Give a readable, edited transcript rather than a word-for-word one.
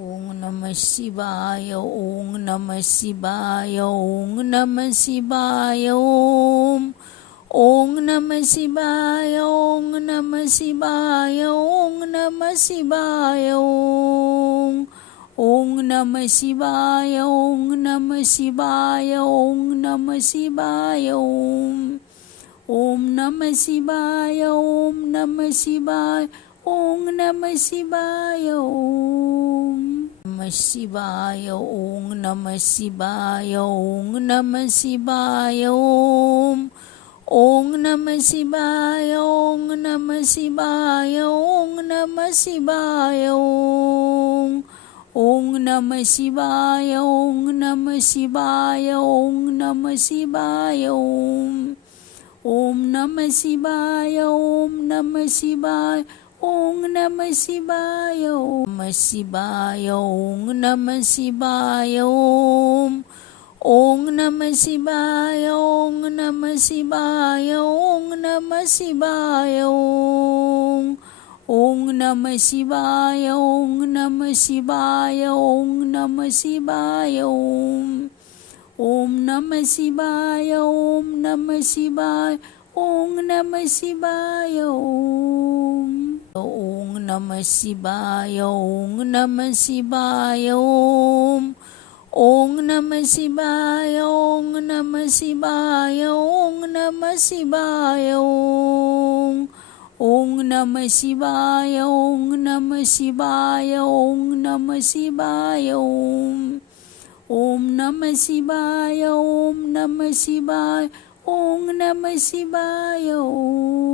Om Namah Shivaya, Om Namah Shivaya, Om Namah Shivaya, Om. Om Namah Shivaya, Om Namah Shivaya, Om Namah Shivaya, Om. Om Namah Shivaya, Om Namah Shivaya, Om Namah Shivaya, Om. Om Namah Shivaya, Om Namah Shivaya, Om Namah Shivaya, Om. Namah Shivaya, Om Namah Shivaya, Om Namah Shivaya, Om. Om Namah Shivaya, Om Namah Shivaya, Om Namah Shivaya, Om. Om Namah Shivaya, Om Namah Shivaya, Om Namah Shivaya, Om. Om Namah Shivaya, Om Namah Shivaya, Om Namah Shivaya, Om Namah Shivaya, Om Namah Shivaya, Om. Om Namah Shivaya, Om Namah Shivaya, Om Namah Shivaya, Om. Om Namah Shivaya, Om Namah Shivaya, Om Namah Shivaya, Om. Om Namah Shivaya, Om Namah Shivaya, Om Namah Shivaya, Om. Om Namah Shivaya, Om Namah Shivaya, Om. Om Namah Shivaya, Om Namah Shivaya, Om Namah Shivaya, Om. Om Namah Shivaya, Om Namah Shivaya, Om Namah Shivaya, Om. Om Namah Shivaya, Om Namah Shivaya, Om Namah Shivaya, Om.